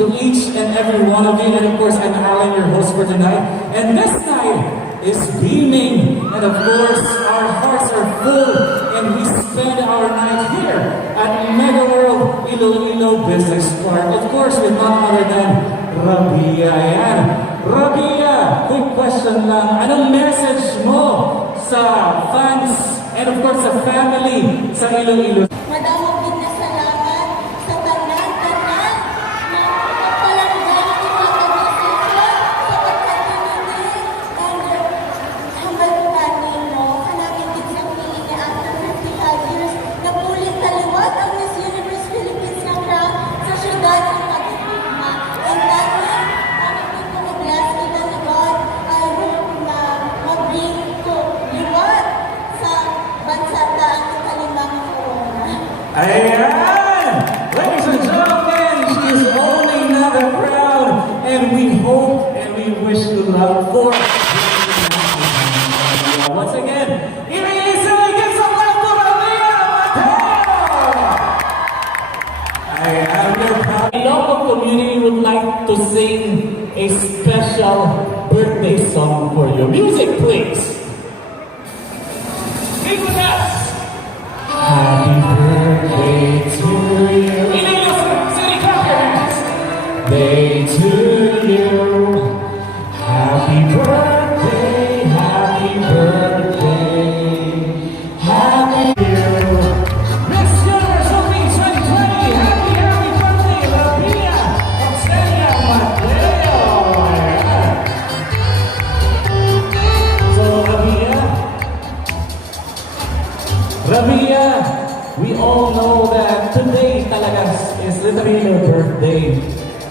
to each and every one of you. And of course, I'm Alan, your host for tonight. And this night is beaming. And of course, our hearts are full. And we spend our night here at Mega World Iloilo Business Park. Of course, with none other than Rabiya. Ayan. Rabiya, quick question lang. Anong message mo sa fans and of course sa family sa Iloilo? Madamong bigna salamat sa tanan-tanan na pagpalanggan ng mga organisasyon sa pagkakinig and hambal ko kanin mo kanangin din sa piling na after 55 years na puling kaliwat ang Miss Universe Philippines na crown sa syudad ng Pagkikigma. And dahil namin ko nag-bless kita ni God, I hope na mag-bring to liwat sa bansa na ang kalimang corona. Ayan! Ladies and gentlemen, she is owning another crown, and we hope and we wish to love for once again, give some love to Rabiya Mateo! I am your proud Ilonggo community would like to sing a special birthday song for you. Music, please! Sing with us! Happy birthday to you. Iloilo City, clap your hands. Day to you. Happy birthday, happy birthday, happy you. Miss Universe Philippines 2020, happy birthday, Rabiya Mateo. So Rabiya, we all know that today talaga is literally your birthday.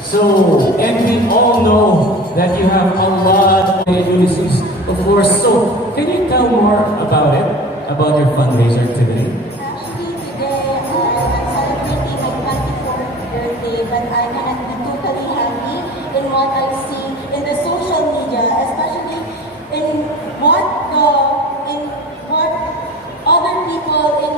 So, and we all know that you have a lot of activities, of course. So, can you tell more about it, about your fundraiser today? Actually, today I'm celebrating my 24th birthday, but I cannot be totally happy in what I see in the social media, especially in what other people in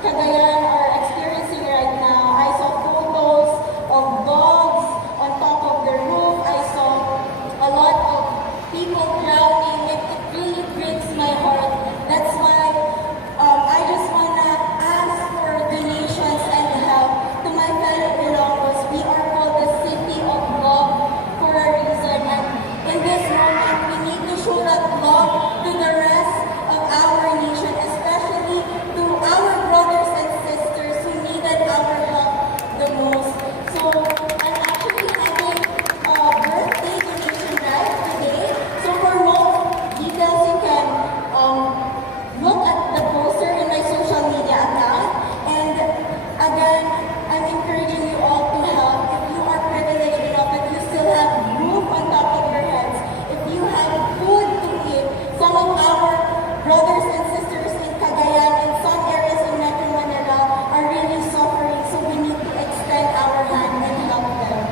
Cagayan are experiencing right now. I saw photos of dogs on top of the roof. I saw a lot of people drowning. It really breaks my heart. That's why I just wanna ask for donations and help to my fellow Ilonggos. We are called the city of love for a reason. And in this moment, we need to show that love to the rest of our nation, especially to our brothers and sisters who needed our help the most. So I'm actually having a birthday donation drive today. So for more details, you can look at the poster in my social media account. And again, I'm encouraging you all to help. If you are privileged enough that you still have roof on top of your heads, if you have food to eat, some of our brothers and sisters in Cagayan and some areas in Metro Manila are really suffering, so we need to extend our hand and help them.